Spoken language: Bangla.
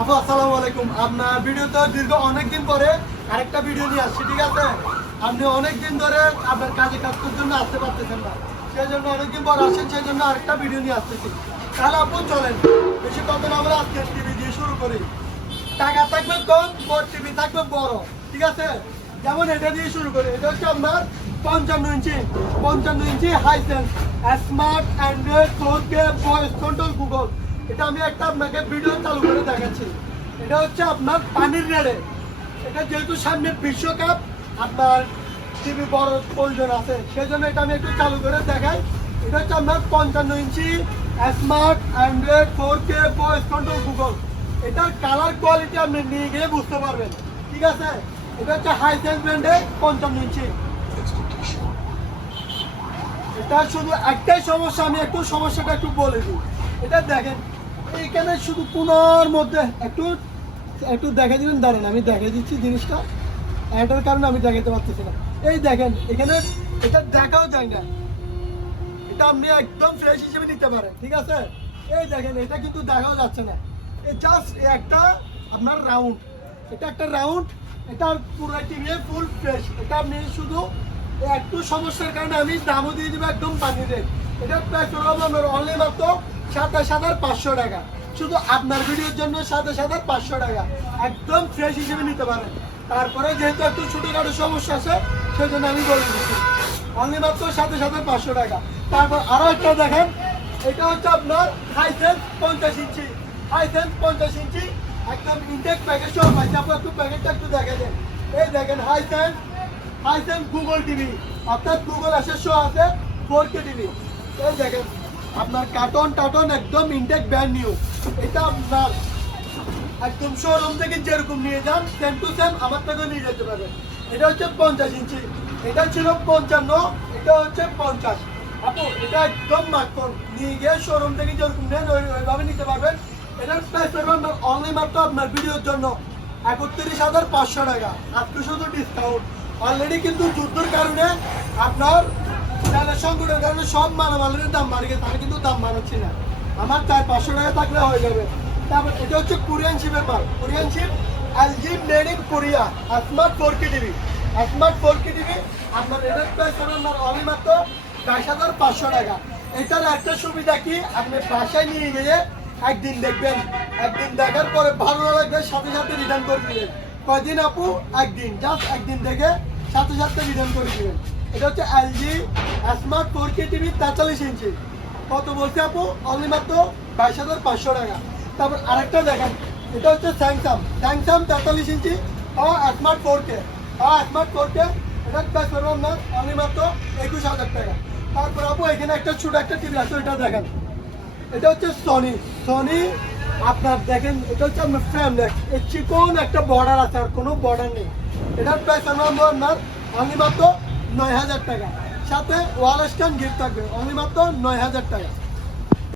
আপু আসসালামু আলাইকুম। আপনার ভিডিওতে দীর্ঘ অনেকদিন পরে আরেকটা ভিডিও নিয়ে আসছি, ঠিক আছে? আপনি অনেকদিন ধরে আপনার কাজে কাজ করার জন্য আসতে পারতেছেন না, সেই জন্য অনেকদিন পর আসেন, সেই জন্য আরেকটা ভিডিও নিয়ে আসতেছি। তাহলে আপু চলেন বেশি কথা না আমরা আজকে টিভি দিয়ে শুরু করি। টাকা থাকবে কম, বড় টিভি থাকবে বড়, ঠিক আছে? যেমন এটা দিয়ে শুরু করি। এটা হচ্ছে আপনার 55 inch Hisense smart Android 4K voice control Google. এটা আমি একটা আপনাকে ভিডিও চালু করে দেখাচ্ছি। এটা হচ্ছে আপনার পানির রেডে। এটা যেহেতু সামনে বিশ্বকাপ, আপনার টিভি বড় প্রয়োজন আছে, সেই জন্য এটা আমি একটু চালু করে দেখাই। এটা হচ্ছে আপনার 55 inch smart Android 4K voice control Google. এটার কালার কোয়ালিটি আপনি নিয়ে গিয়ে বুঝতে পারবেন, ঠিক আছে? এটা হচ্ছে হাইসেন্স ব্র্যান্ডের 55 ইঞ্চি। এটা শুধু একটাই সমস্যা, আমি একটু সমস্যাটা একটু বলে দিই। এটা দেখেন, এইখানে শুধু কোনার মধ্যে একটু একটু দেখা দিবেন, দাঁড়ান আমি দেখে দিচ্ছি জিনিসটা। এটার কারণে আমি দেখাতে পারতেছি না। এই দেখেন এখানে এটা দেখাও যায় না। এটা আপনি একদম ফ্রেশ হিসেবে নিতে পারেন, ঠিক আছে? এই দেখেন এটা কিন্তু দেখাও যাচ্ছে না। এই জাস্ট একটা আপনার রাউন্ড, এটা একটা রাউন্ড, এটার পুরো টিভি ফুল ফ্রেশ। এটা আপনি শুধু একটু সমস্যার কারণে আমি দামও দিয়ে দেবো একদম পানি রেট। এটার প্রাইস হলো আপনার অনলি মাত্র 27,500 টাকা। শুধু আপনার ভিডিওর জন্য 27,500 টাকা, একদম ফ্রেশ হিসেবে নিতে পারেন। তারপরে যেহেতু একটু ছোটোখাটো সমস্যা আছে, সেই জন্য আমি বলে দিচ্ছি অনলি মাত্র 27,500 টাকা। তারপর আরও একটা দেখেন, এটা হচ্ছে আপনার হাইসেন্স 50 ইঞ্চি, হাইসেন্স 50 ইঞ্চি একদম ইনটেক প্যাকেজ সহ পাইছে। আপনার একটু প্যাকেজটা একটু দেখা দেন। এই দেখেন হাইসেন্স গুগল টিভি, অর্থাৎ গুগল অ্যাসেস শো আছে 4K টিভি। এই দেখেন আপনার কার্টন একদম ইনটেক ব্র্যান্ড নিউ। এটা আপনার একদম শোরুম থেকে যেরকম নিয়ে যান সেম টু সেম আমার থেকেও নিয়ে যেতে পারবেন। এটা হচ্ছে 50 ইঞ্চি, এটা ছিল 55, এটা হচ্ছে 50। আপু এটা একদম মাখন নিয়ে গিয়ে শোরুম থেকে যেরকম নেন ওইভাবে নিতে পারবেন। এটার প্রাইস পারবেন অনলি মাত্র আপনার ভিডিওর জন্য 31,500 টাকা। আজকে শুধু ডিসকাউন্ট। অলরেডি কিন্তু যুদ্ধের কারণে আপনার তেলের সংকটের কারণে সব মালামালের দাম বাড়ে গেছে, আমি কিন্তু দাম বাড়াচ্ছি না। আমার 400-500 টাকা থাকলে হয়ে যাবে। তারপর এটা হচ্ছে কোরিয়ান শিপের মাল, Korean ship LG made in Korea smart 4K TV, smart 4K TV. আপনার এটার প্রাইস আপনার অনলি মাত্র 22,500 টাকা। এটার একটা সুবিধা কি, আপনি বাসায় নিয়ে গিয়ে একদিন দেখবেন, একদিন দেখার পরে ভালো না লাগবে সাথে সাথে রিটার্ন করে দিবেন। কয়দিন আপু? একদিন, জাস্ট একদিন দেখে সাথে সাথে রিটার্ন করে দিবেন। এটা হচ্ছে এলজি স্মার্ট 4K টিভি 43 ইঞ্চি। কত বলছে আপু? অনলি মাত্র 22,500 টাকা। তারপর আরেকটা দেখেন, এটা হচ্ছে স্যামসাং 43 ইঞ্চি স্মার্ট 4K, স্মার্ট 4K। এটার প্রাইস পড়বে আপনার অনলি মাত্র 21,000 টাকা। তারপর আপু এখানে একটা ছোট একটা টিভি আছে, এটা দেখেন। এটা হচ্ছে সনি আপনার দেখেন, এটা হচ্ছে আপনার ফ্রেমলেস, এই চিকন একটা বর্ডার আছে, আর কোনো বর্ডার নেই। এটার প্রাইস আপনার অনলি মাত্র 9,000 টাকা, সাথে ওয়াল স্ট্যান্ড গিফট থাকবে অনলি মাত্র 9,000 টাকা।